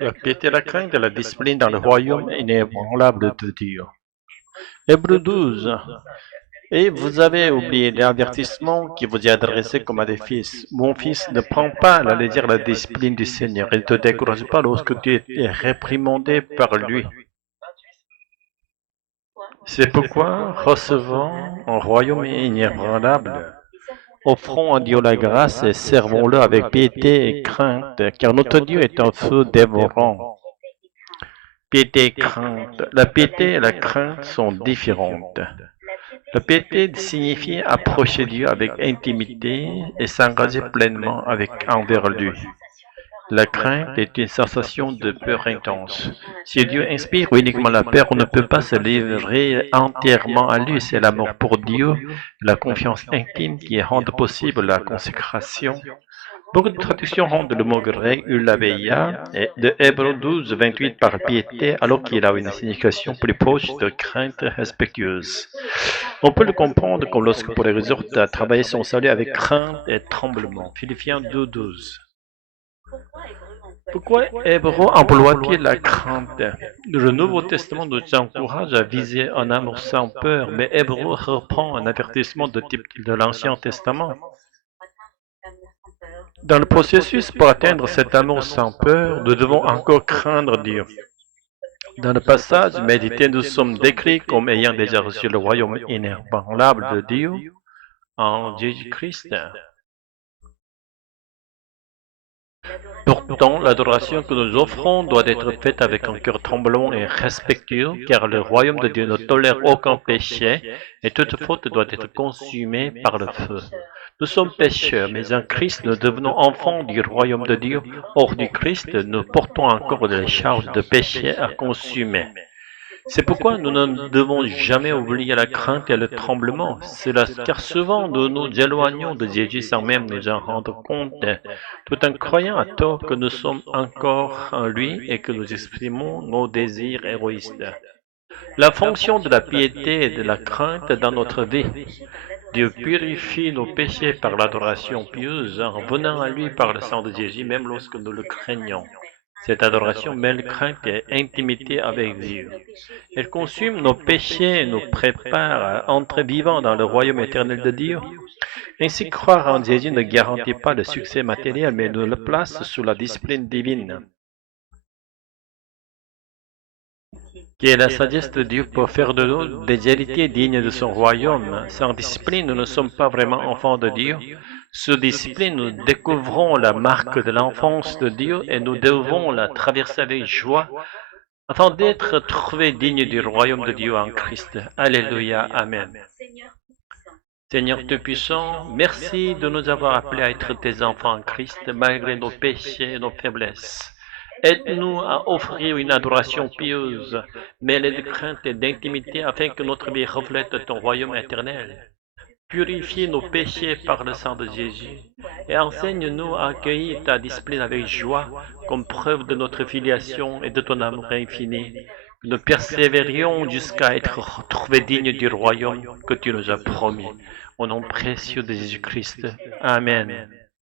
La piété et la crainte de la discipline dans le royaume inébranlable de Dieu. Hébreux 12. Et vous avez oublié l'avertissement qui vous est adressé comme à des fils. Mon fils, ne prends pas à la légère la discipline du Seigneur et ne te décourage pas lorsque tu es réprimandé par lui. C'est pourquoi, recevant un royaume inébranlable, offrons à Dieu la grâce et servons-le avec piété et crainte, car notre Dieu est un feu dévorant. Piété et crainte. La piété et la crainte sont différentes. La piété signifie approcher Dieu avec intimité et s'engager pleinement envers lui. La crainte est une sensation de peur intense. Si Dieu inspire uniquement la peur, on ne peut pas se livrer entièrement à lui. C'est l'amour pour Dieu, la confiance intime qui rendent possible la consécration. Beaucoup de traductions rendent le mot grec ulabeia et de Hébreux 12, 28 par piété, alors qu'il a une signification plus proche de crainte respectueuse. On peut le comprendre comme lorsque Paul exhorte à travailler son salut avec crainte et tremblement. Philippiens 2, 12. Pourquoi Hébreux emploie-t-il la crainte? Le Nouveau Testament nous encourage à viser un amour sans peur, mais Hébreux reprend un avertissement de type de l'Ancien Testament. Dans le processus pour atteindre cet amour sans peur, nous devons encore craindre Dieu. Dans le passage médité, nous sommes décrits comme ayant déjà reçu le royaume inébranlable de Dieu en Jésus-Christ. Pourtant, l'adoration que nous offrons doit être faite avec un cœur tremblant et respectueux, car le royaume de Dieu ne tolère aucun péché et toute faute doit être consumée par le feu. Nous sommes pécheurs, mais en Christ, nous devenons enfants du royaume de Dieu. Hors du Christ, nous portons encore des charges de péché à consumer. C'est pourquoi nous ne devons jamais oublier la crainte et le tremblement. Car souvent nous nous éloignons de Jésus sans même nous en rendre compte, tout en croyant à tort que nous sommes encore en lui et que nous exprimons nos désirs égoïstes. La fonction de la piété et de la crainte dans notre vie. Dieu purifie nos péchés par l'adoration pieuse en venant à lui par le sang de Jésus, même lorsque nous le craignons. Cette adoration mêle crainte et intimité avec Dieu. Elle consume nos péchés et nous prépare à entrer vivants dans le royaume éternel de Dieu. Ainsi, croire en Jésus ne garantit pas le succès matériel, mais nous le place sous la discipline divine. Qui est la sagesse de Dieu pour faire de nous des héritiers dignes de son royaume. Sans discipline, nous ne sommes pas vraiment enfants de Dieu. Sous discipline, nous découvrons la marque de l'enfance de Dieu et nous devons la traverser avec joie afin d'être trouvés dignes du royaume de Dieu en Christ. Alléluia, Amen. Seigneur Tout-Puissant, merci de nous avoir appelés à être tes enfants en Christ malgré nos péchés et nos faiblesses. Aide-nous à offrir une adoration pieuse, mêlée de crainte et d'intimité afin que notre vie reflète ton royaume éternel. Purifie nos péchés par le sang de Jésus et enseigne-nous à accueillir ta discipline avec joie comme preuve de notre filiation et de ton amour infini. Nous persévérions jusqu'à être retrouvés dignes du royaume que tu nous as promis. Au nom précieux de Jésus-Christ. Amen.